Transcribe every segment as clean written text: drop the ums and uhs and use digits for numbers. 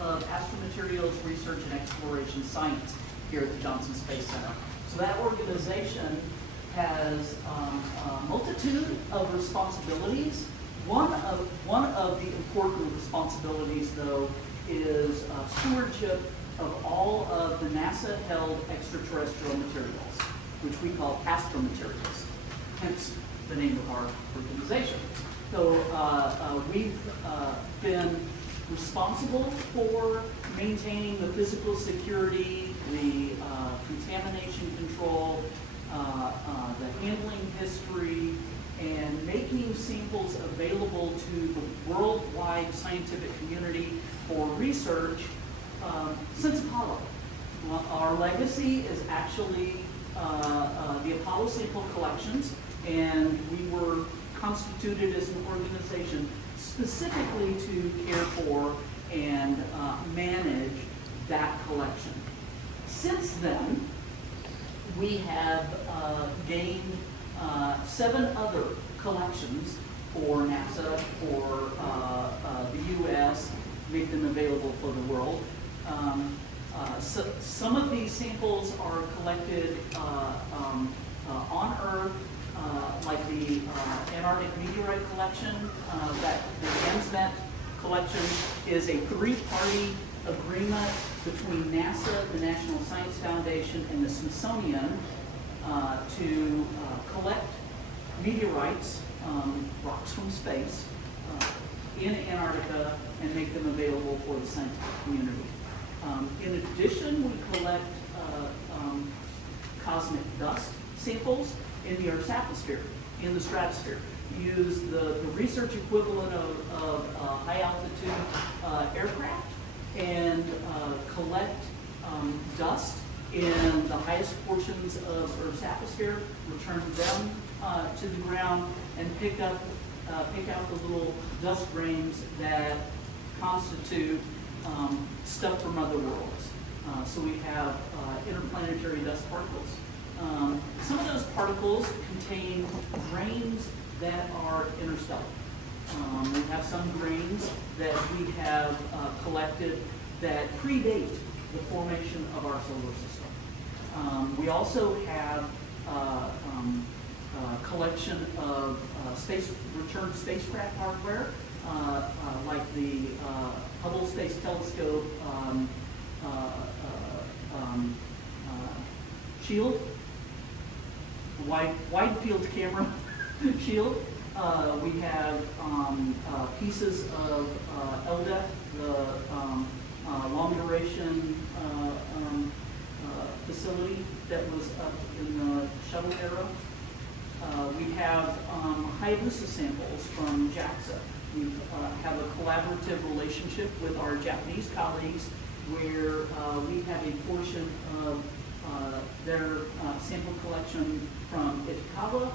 of Astromaterials Research and Exploration Science here at the Johnson Space Center. So that organization has a multitude of responsibilities. One of the important responsibilities, though, is stewardship of all of the NASA-held extraterrestrial materials, which we call astromaterials, hence the name of our organization. So we've been responsible for maintaining the physical security, the contamination control, the handling history, and making samples available to the worldwide scientific community for research since Apollo. Our legacy is actually the Apollo sample collections, and we were constituted as an organization specifically to care for and manage that collection. Since then, we have gained 7 other collections for NASA, for the U.S., make them available for the world. So some of these samples are collected on Earth, like the Antarctic meteorite collection. That the ANSMET collection is a 3-party agreement between NASA, the National Science Foundation, and the Smithsonian to collect meteorites, rocks from space, in Antarctica and make them available for the scientific community. In addition, we collect cosmic dust samples in the Earth's atmosphere, in the stratosphere. Use the research equivalent of high altitude aircraft and collect dust in the highest portions of Earth's atmosphere, return them to the ground, and pick out the little dust grains that constitute stuff from other worlds. So we have interplanetary dust particles. Some of those particles contain grains that are interstellar. We have some grains that we have collected that predate the formation of our solar system. We also have a collection of returned spacecraft hardware, like the Hubble Space Telescope shield, wide field camera shield. We have pieces of LDEF, the long duration facility that was up in the shuttle era. We have Hayabusa samples from JAXA. We have a collaborative relationship with our Japanese colleagues where we have a portion of their sample collection from Itokawa,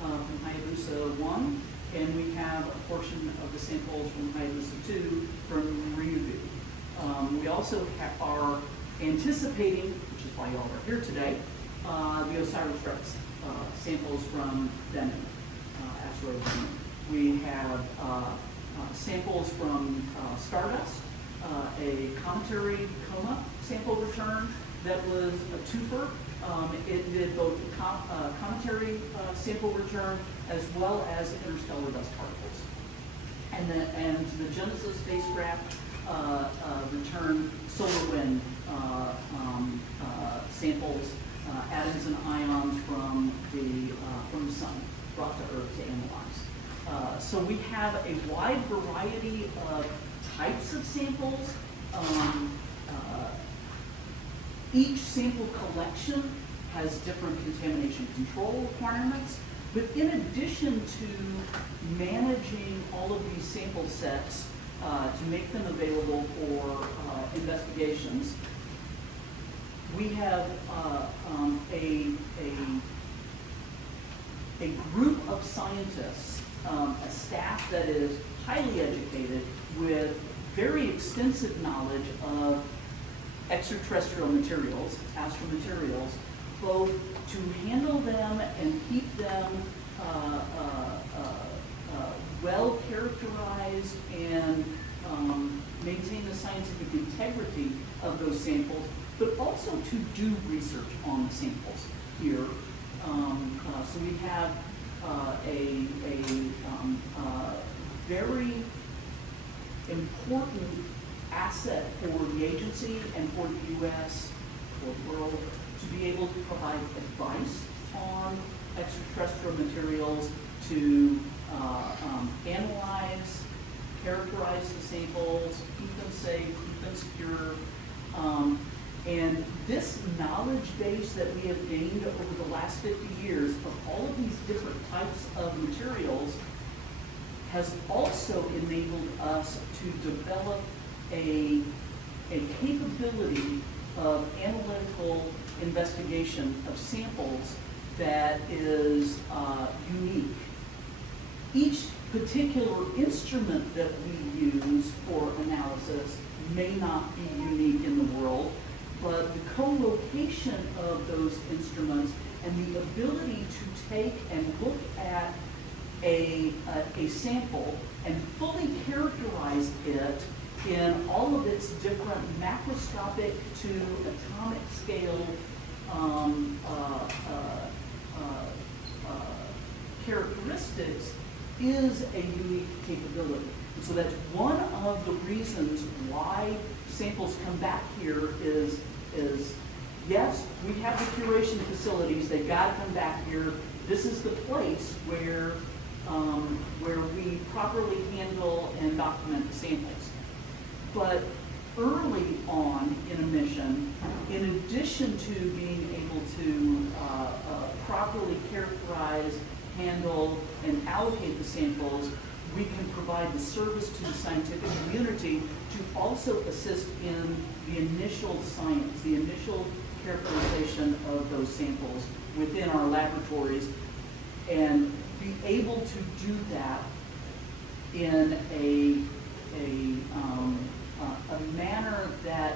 from Hayabusa 1, and we have a portion of the samples from Hayabusa 2 from Ryugu. We also are anticipating, which is why y'all are here today, the OSIRIS-REx samples from Deneb, asteroid Deneb. We have samples from Stardust, a cometary coma sample return that was a twofer. It did both cometary sample return as well as interstellar dust particles. And the Genesis spacecraft returned solar wind samples, atoms and ions from the sun, brought to Earth to analyze. So we have a wide variety of types of samples. Each sample collection has different contamination control requirements, but in addition to managing all of these sample sets to make them available for investigations, we have a group of scientists, a staff that is highly educated with very extensive knowledge of extraterrestrial materials, astromaterials, both to handle them and keep them well characterized and maintain the scientific the integrity of those samples, but also to do research on the samples here. So we have a very important asset for the agency and for the U.S., for the world, to be able to provide advice on extraterrestrial materials, to analyze, characterize the samples, keep them safe, keep them secure. And this knowledge base that we have gained over the last 50 years of all of these different types of materials has also enabled us to develop a capability of analytical investigation of samples that is unique. Each particular instrument that we use for analysis may not be unique in the world, but the co-location of those instruments and the ability to take and look at a sample and fully characterize it in all of its different macroscopic to atomic scale characteristics is a unique capability. And so that's one of the reasons why samples come back here is yes, we have the curation facilities, they've got to come back here. This is the place where we properly handle and document the samples. But early on in a mission, in addition to being able to properly characterize, handle, and allocate the samples, we can provide the service to the scientific community to also assist in the initial science, the initial characterization of those samples within our laboratories, and be able to do that in a manner that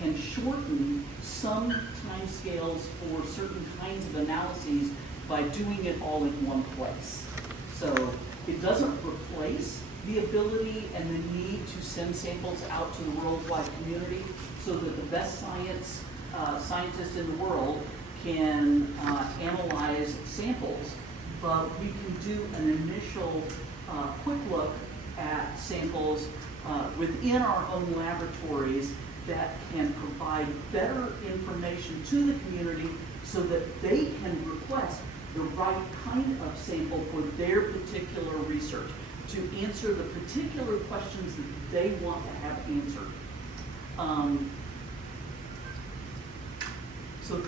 can shorten some time scales for certain kinds of analyses by doing it all in one place. So it doesn't replace the ability and the need to send samples out to the worldwide community so that the best scientists in the world can analyze samples, but we can do an initial quick look at samples within our own laboratories that can provide better information to the community so that they can request the right kind of sample for their particular research, to answer the particular questions that they want to have answered. So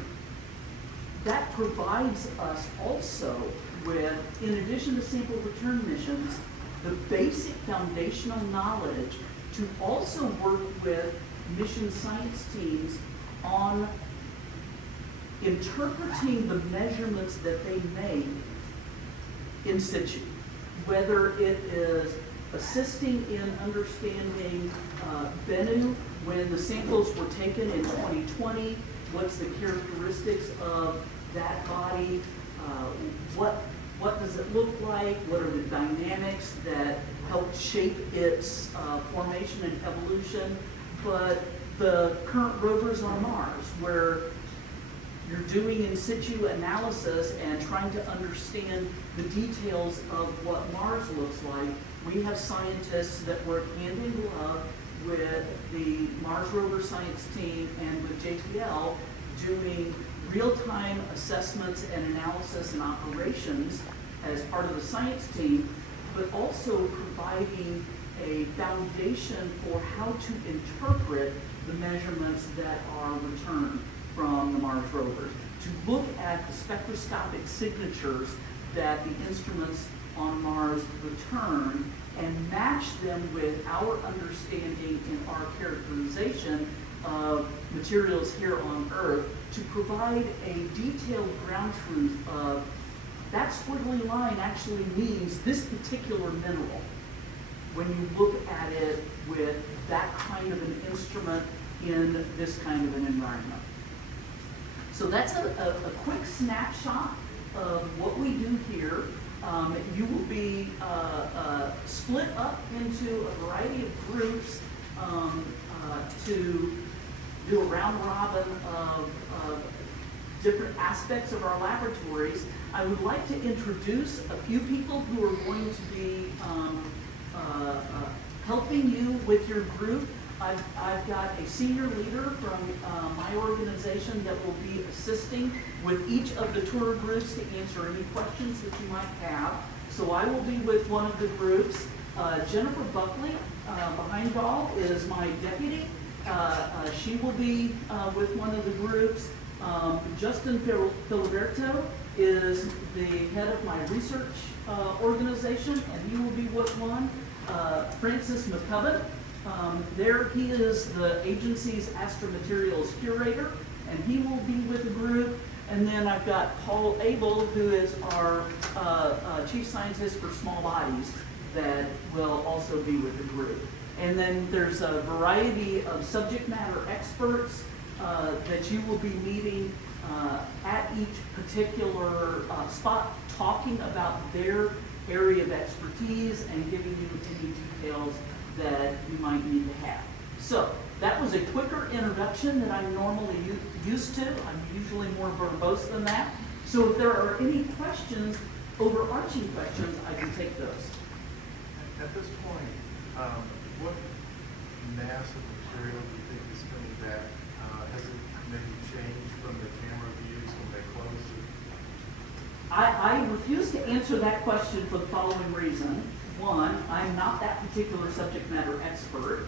that provides us also with, in addition to sample return missions, the basic foundational knowledge to also work with mission science teams on interpreting the measurements that they make in situ, whether it is assisting in understanding Bennu when the samples were taken in 2020, what's the characteristics of that body, what does it look like, what are the dynamics that help shape its formation and evolution, but the current rovers on Mars, where you're doing in situ analysis and trying to understand the details of what Mars looks like. We have scientists that work hand in glove with the Mars rover science team and with JPL doing real-time assessments and analysis and operations as part of the science team, but also providing a foundation for how to interpret the measurements that are returned from the Mars rovers, to look at the spectroscopic signatures that the instruments on Mars return and match them with our understanding and our characterization of materials here on Earth, to provide a detailed ground truth of that squiggly line actually means this particular mineral when you look at it with that kind of an instrument in this kind of an environment. So that's a quick snapshot of what we do here. You will be split up into a variety of groups to do a round robin of different aspects of our laboratories. I would like to introduce a few people who are going to be helping you with your group. I've got a senior leader from my organization that will be assisting with each of the tour groups to answer any questions that you might have. So I will be with one of the groups. Jennifer Buckley, behind y'all, is my deputy. She will be with one of the groups. Justin Filiberto is the head of my research organization, and he will be with one. Francis McCubbin, there he is the agency's astromaterials curator, and he will be with the group. And then I've got Paul Abel, who is our chief scientist for small bodies, that will also be with the group. And then there's a variety of subject matter experts that you will be meeting at each particular spot, talking about their area of expertise and giving you any details that you might need to have. So that was a quicker introduction than I'm normally used to. I'm usually more verbose than that. So if there are any questions, overarching questions, I can take those. At this point, what mass of material do you think is coming back? Has it maybe changed from the camera views when they closed it? I refuse to answer that question for the following reason. One, I'm not that particular subject matter expert.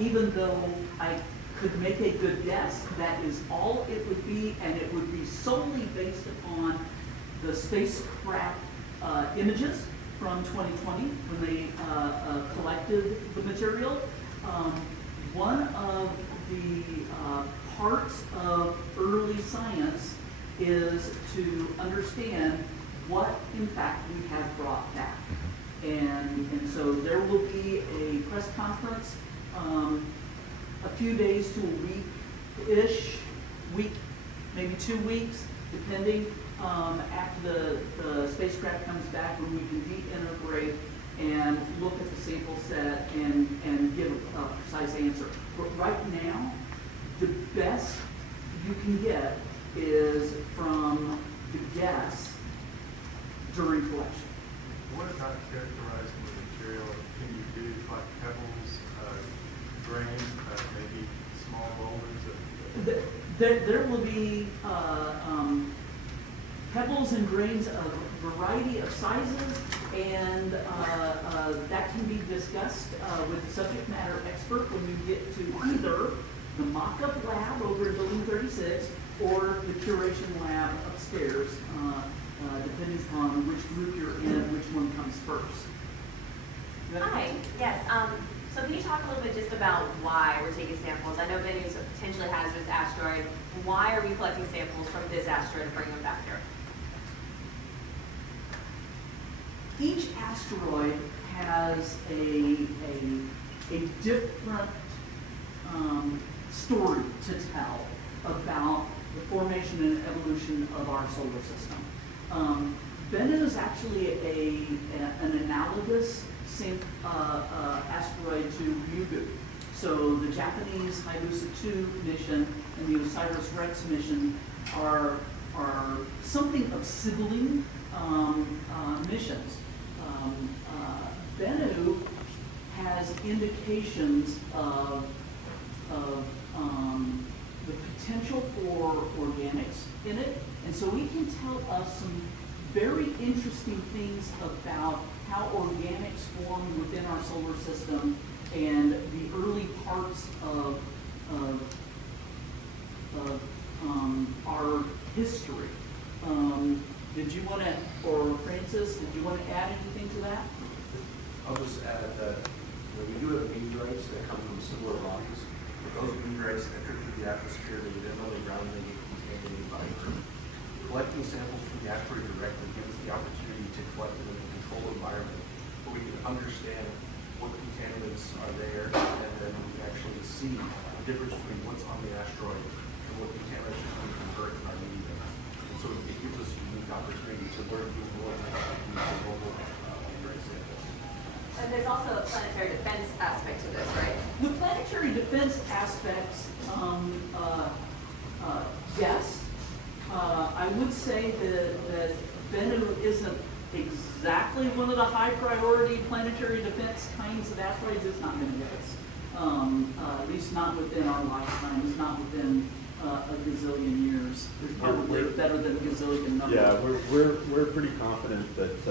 Even though I could make a good guess, that is all it would be, and it would be solely based upon the spacecraft images from 2020 when they collected the material. One of the parts of early science is to understand what, in fact, we have brought back. And so there will be a press conference a few days to a week-ish, maybe 2 weeks, depending, after the spacecraft comes back, when we can de-integrate and look at the sample set and give a precise answer. But right now, the best you can get is from the guess during collection. What about characterizing the material? Can you do like pebbles, grains, maybe small boulders? There will be pebbles and grains of a variety of sizes, and that can be discussed with the subject matter expert when you get to either the mock-up lab over in Building 36 or the curation lab upstairs, depending on which group you're in, which one comes first. Hi, yes. So can you talk a little bit just about why we're taking samples? I know Bennu is a potentially hazardous asteroid. Why are we collecting samples from this asteroid and bringing them back here? Each asteroid has a different story to tell about the formation and evolution of our solar system. Bennu is actually an analogous asteroid to Ryugu. So the Japanese Hayabusa 2 mission and the OSIRIS-REx mission are something of sibling missions. Bennu has indications of the potential for organics in it, and so it can tell us some very interesting things about how organics formed within our solar system and the early parts of our history. Did you want to, or Francis, did you want to add anything to that? I'll just add that we do have meteorites that come from similar bodies. Those meteorites enter through the atmosphere, they then on the ground and they get contaminated by Earth. Collecting samples from the asteroid directly gives us the opportunity to collect them in a controlled environment where we can understand what contaminants are there, and then we can actually see the difference between what's on the asteroid and what contaminants are coming from Earth in our media. And so it gives us a unique opportunity to learn even more about the global meteorite samples. And there's also a planetary defense aspect to this, right? The planetary defense aspects, yes. I would say that Bennu isn't exactly one of the high priority planetary defense kinds of asteroids. It's not going to get us. At least not within our lifetimes, not within a gazillion years. There's probably better than a gazillion number. Yeah, we're pretty confident that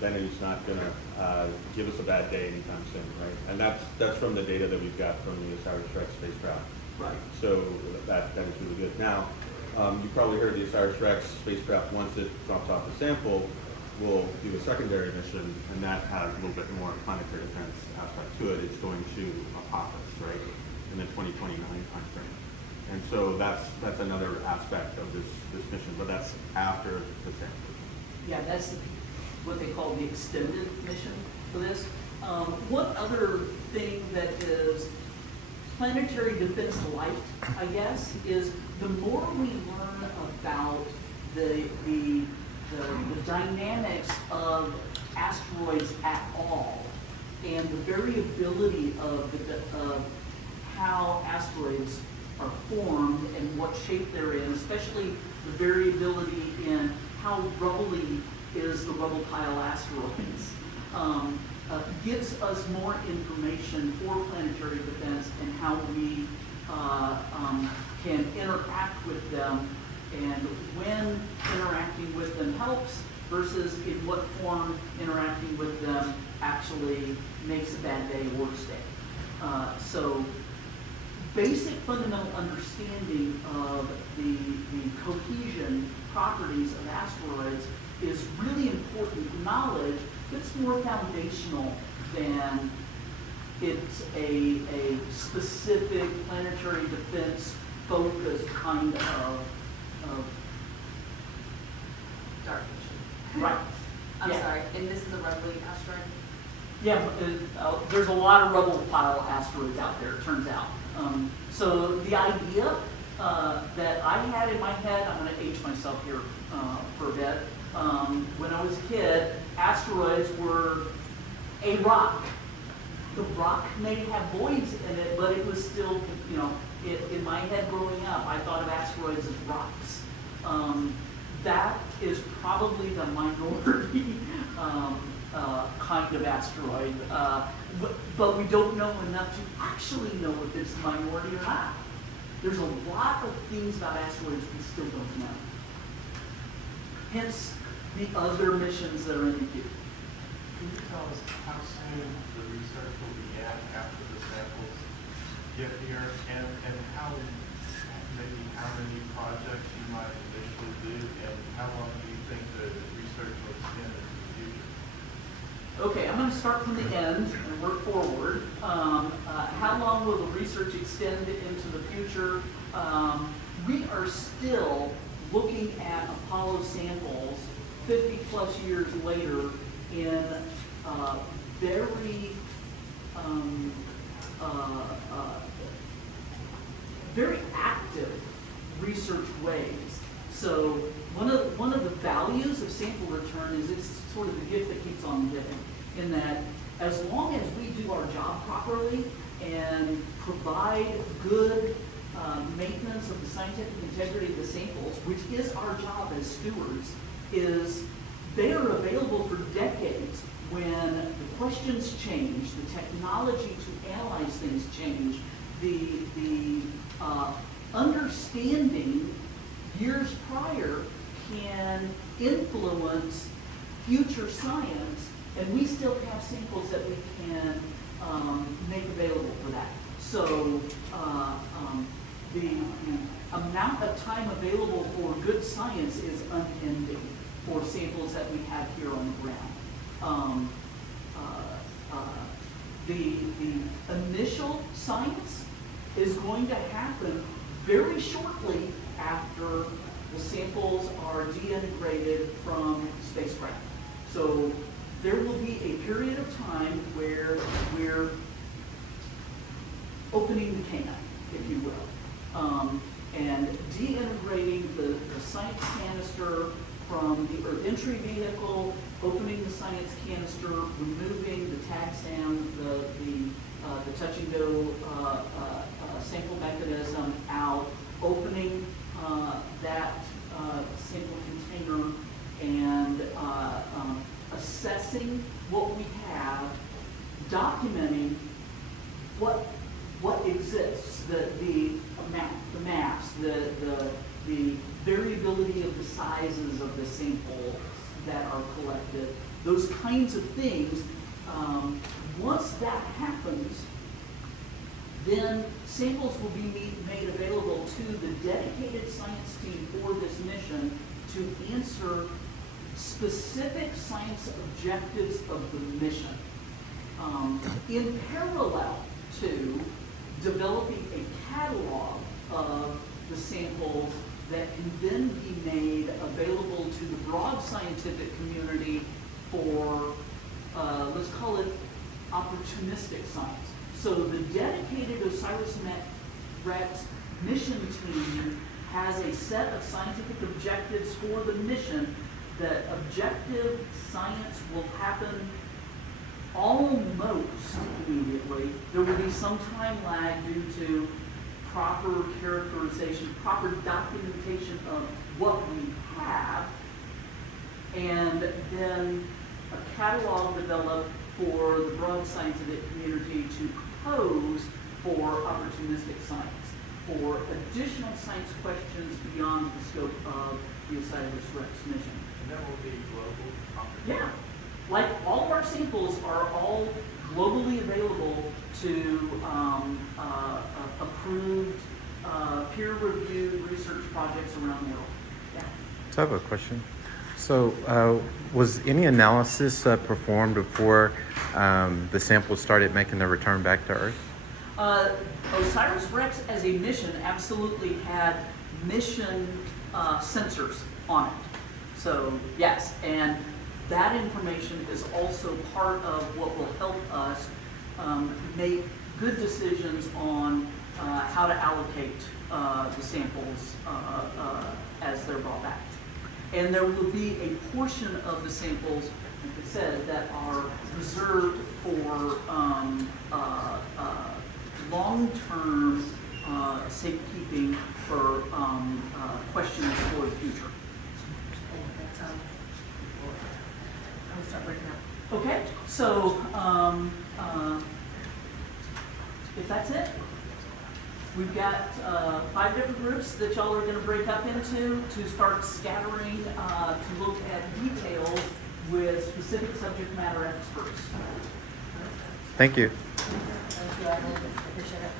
Bennu's not gonna give us a bad day anytime soon, right? And that's from the data that we've got from the OSIRIS-REx spacecraft. Right. So that is really good. Now, you probably heard the OSIRIS-REx spacecraft, once it drops off the sample, will do a secondary mission, and that has a little bit more planetary defense aspect to it. It's going to Apophis, right, in the 2029 timeframe. And so that's another aspect of this mission, but that's after the sample. Yeah, that's what they call the extended mission for this. One other thing that is planetary defense light, I guess, is the more we learn about the dynamics of asteroids at all, and the variability of how asteroids are formed and what shape they're in, especially the variability in how rubbly is the rubble pile asteroids, gives us more information for planetary defense and how we can interact with them, and when interacting with them helps versus in what form interacting with them actually makes a bad day a worse day. So basic fundamental understanding of the cohesion properties of asteroids is really important knowledge, but it's more foundational than it's a specific planetary defense focused kind of Dark mission. right. I'm Yeah. sorry, and this is a rubbly asteroid? Yeah, there's a lot of rubble pile asteroids out there, it turns out. So the idea that I had in my head, I'm going to age myself here for a bit. When I was a kid, asteroids were a rock. The rock may have voids in it, but it was still, in my head growing up, I thought of asteroids as rocks. That is probably the minority kind of asteroid, but we don't know enough to actually know if it's the minority or not. There's a lot of things about asteroids we still don't know. Hence, the other missions that are in the queue. Can you tell us how soon the research will begin after the samples get here, and how many projects you might initially do, and how long do you think the research will extend into the future? Okay, I'm going to start from the end and work forward. How long will the research extend into the future? We are still looking at Apollo samples 50 plus years later in very active research ways. So one of the values of sample return is it's sort of the gift that keeps on giving, in that as long as we do our job properly and provide good maintenance of the scientific integrity of the samples, which is our job as stewards, is they are available for decades. When the questions change, the technology to analyze things change, the understanding years prior can influence future science, and we still have samples that we can make available for that. So the amount of time available for good science is unending for samples that we have here on the ground. The initial science is going to happen very shortly after the samples are deintegrated from spacecraft. So there will be a period of time where we're opening the can, if you will, and deintegrating the science canister from the Earth entry vehicle opening the science canister, removing the tag sand, the touch and go sample mechanism out, opening that sample container, and assessing what we have, documenting what exists, the amount, the mass, the variability of the sizes of the sample that are collected, those kinds of things. Once that happens, then samples will be made available to the dedicated science team for this mission to answer specific science objectives of the mission. In parallel to developing a catalog of the samples that can then be made available to the broad scientific community for, let's call it opportunistic science. So the dedicated OSIRIS-REx mission team has a set of scientific objectives for the mission. That objective science will happen almost immediately. There will be some time lag due to proper characterization, proper documentation of what we have, and then a catalog developed for the broad scientific community to propose for opportunistic science, for additional science questions beyond the scope of the OSIRIS-REx mission. And that will be global? Yeah, like all of our samples are all globally available to approved, peer-reviewed research projects around the world. Yeah. So I have a question. So was any analysis performed before the samples started making their return back to Earth? OSIRIS-REx as a mission absolutely had mission sensors on it. So yes, and that information is also part of what will help us make good decisions on how to allocate the samples as they're brought back. And there will be a portion of the samples, like I said, that are reserved for long-term safekeeping for questions for the future. Okay, so if that's it, we've got 5 different groups that y'all are going to break up into to start scattering to look at details with specific subject matter experts. Thank you. Thank you, I appreciate it.